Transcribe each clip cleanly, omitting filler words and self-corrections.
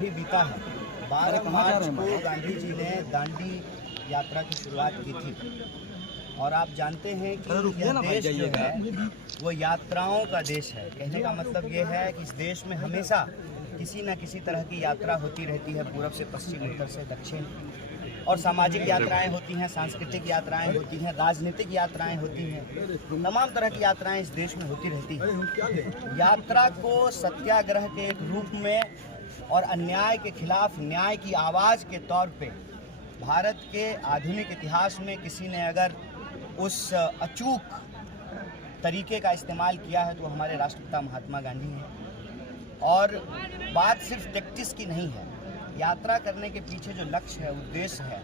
भी बीता है। 12 मार्च को गांधी जी ने दांडी यात्रा की शुरुआत की थी और आप जानते हैं कि यह देश जो है वो यात्राओं का देश है। कहने का मतलब ये है कि इस देश में हमेशा किसी न किसी तरह की यात्रा होती रहती है, पूर्व से पश्चिम, उत्तर से दक्षिण, और सामाजिक यात्राएं होती हैं, सांस्कृतिक यात्राएं होती हैं, राजनीतिक यात्राएं होती हैं, तमाम तरह की यात्राएं इस देश में होती रहती हैं। यात्रा को सत्याग्रह के एक रूप में और अन्याय के खिलाफ न्याय की आवाज़ के तौर पे भारत के आधुनिक इतिहास में किसी ने अगर उस अचूक तरीके का इस्तेमाल किया है तो हमारे राष्ट्रपिता महात्मा गांधी हैं। और बात सिर्फ टैक्टिस की नहीं है, यात्रा करने के पीछे जो लक्ष्य है, उद्देश्य है,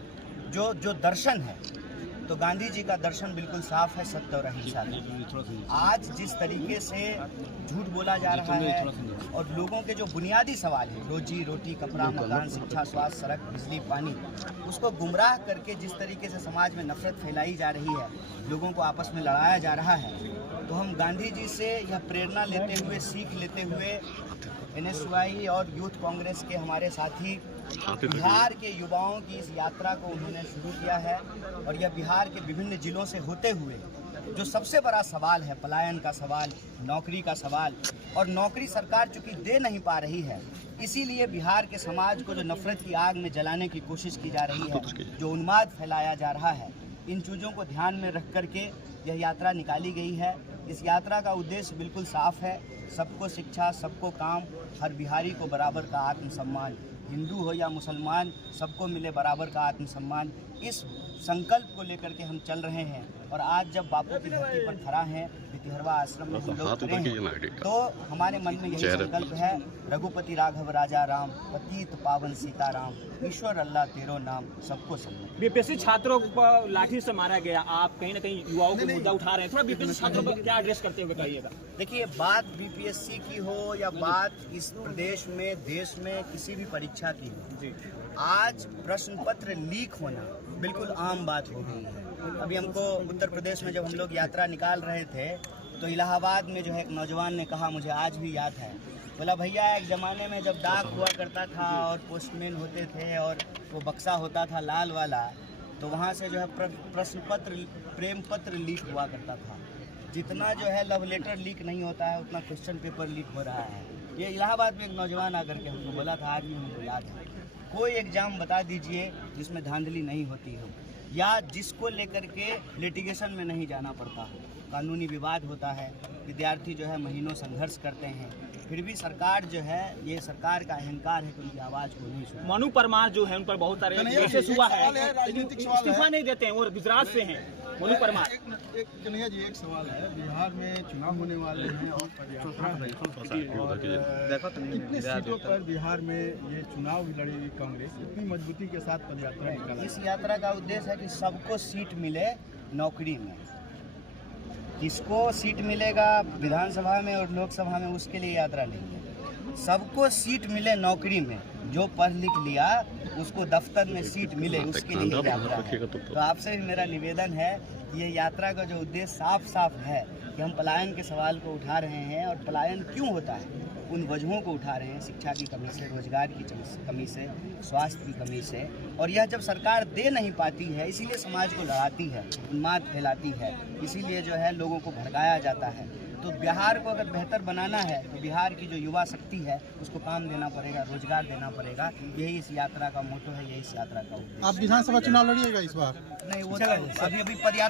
जो दर्शन है, तो गांधी जी का दर्शन बिल्कुल साफ है, सत्य और अहिंसा का। आज जिस तरीके से झूठ बोला जा रहा है और लोगों के जो बुनियादी सवाल है, रोजी रोटी, कपड़ा, मकान, शिक्षा, स्वास्थ्य, सड़क, बिजली, पानी, उसको गुमराह करके जिस तरीके से समाज में नफरत फैलाई जा रही है, लोगों को आपस में लड़ाया जा रहा है, तो हम गांधी जी से यह प्रेरणा लेते हुए, सीख लेते हुए NSY और यूथ कांग्रेस के हमारे साथी बिहार के युवाओं की इस यात्रा को उन्होंने शुरू किया है। और यह बिहार के विभिन्न जिलों से होते हुए जो सबसे बड़ा सवाल है, पलायन का सवाल, नौकरी का सवाल, और नौकरी सरकार चूंकि दे नहीं पा रही है, इसीलिए बिहार के समाज को जो नफरत की आग में जलाने की कोशिश की जा रही है, जो उन्माद फैलाया जा रहा है, इन चीज़ों को ध्यान में रख करके यह यात्रा निकाली गई है। इस यात्रा का उद्देश्य बिल्कुल साफ है, सबको शिक्षा, सबको काम, हर बिहारी को बराबर का आत्मसम्मान, हिंदू हो या मुसलमान, सबको मिले बराबर का आत्मसम्मान। इस संकल्प को लेकर के हम चल रहे हैं। और आज जब बापू की धरती पर खड़ा है, भितिहरवा आश्रम में हम लोग खड़े हैं, तो हमारे मन में यही संकल्प है, रघुपति राघव राजा राम, पतित पावन सीताराम, ईश्वर अल्लाह तेरो नाम, सबको सम्मान। बीपीएससी छात्रों को लाठी से मारा गया, आप कहीं ना कहीं युवाओं को मुद्दा उठा रहे हैं, थोड़ा बीपीएससी छात्रों को क्या एड्रेस करते हुए कहिएगा। देखिए, बात बीपीएससी की हो या बात इस प्रदेश में, देश में किसी भी परीक्षा की हो, आज प्रश्न पत्र लीक होना बिल्कुल आम बात हो गई है। अभी हमको उत्तर प्रदेश में जब हम लोग यात्रा निकाल रहे थे तो इलाहाबाद में जो है एक नौजवान ने कहा, मुझे आज भी याद है, बोला भैया एक ज़माने में जब डाक हुआ करता था और पोस्टमैन होते थे और वो बक्सा होता था लाल वाला, तो वहाँ से जो है प्रश्न पत्र, प्रेम पत्र लीक हुआ करता था। जितना जो है लव लेटर लीक नहीं होता है, उतना क्वेश्चन पेपर लीक हो रहा है। ये इलाहाबाद में एक नौजवान आकर के हमको बोला था, आज भी हमको याद है। कोई एग्ज़ाम बता दीजिए जिसमें धांधली नहीं होती हो या जिसको लेकर के लिटिगेशन में नहीं जाना पड़ता हो। कानूनी विवाद होता है, विद्यार्थी जो है महीनों संघर्ष करते हैं, फिर भी सरकार जो है, ये सरकार का अहंकार है कि उनकी आवाज़ को नहीं सुना। मनु परमार जो है, उन पर बहुत सारे केसेस हुआ है, इस्तीफा नहीं देते हैं, वो गुजरात से हैं। मनु परमार, कन्हैया जी, एक सवाल है, बिहार में चुनाव होने वाले हैं और कितनी सीटों पर बिहार में ये चुनाव लड़ेगी कांग्रेस, इतनी मजबूती के साथ पदयात्रा निकाला। इस यात्रा का उद्देश्य है कि सबको सीट मिले नौकरी में। किसको सीट मिलेगा विधानसभा में और लोकसभा में, उसके लिए यात्रा नहीं है। सबको सीट मिले नौकरी में, जो पढ़ लिख लिया उसको दफ्तर में सीट मिले, उसके लिए यात्रा है। तो आपसे भी मेरा निवेदन है कि ये यात्रा का जो उद्देश्य साफ साफ है कि हम पलायन के सवाल को उठा रहे हैं। और पलायन क्यों होता है, उन वजहों को उठा रहे हैं, शिक्षा की कमी से, रोजगार की कमी से, स्वास्थ्य की कमी से। और यह जब सरकार दे नहीं पाती है, इसीलिए समाज को लड़ाती है, उन्माद फैलाती है, इसीलिए जो है लोगों को भड़काया जाता है। तो बिहार को अगर बेहतर बनाना है तो बिहार की जो युवा शक्ति है उसको काम देना पड़ेगा, रोजगार देना पड़ेगा। यही इस यात्रा का मोटो है, यही इस यात्रा का उद्देश्य। आप विधानसभा चुनाव लड़िएगा इस बार? नहीं, वो तो अभी पदयात्रा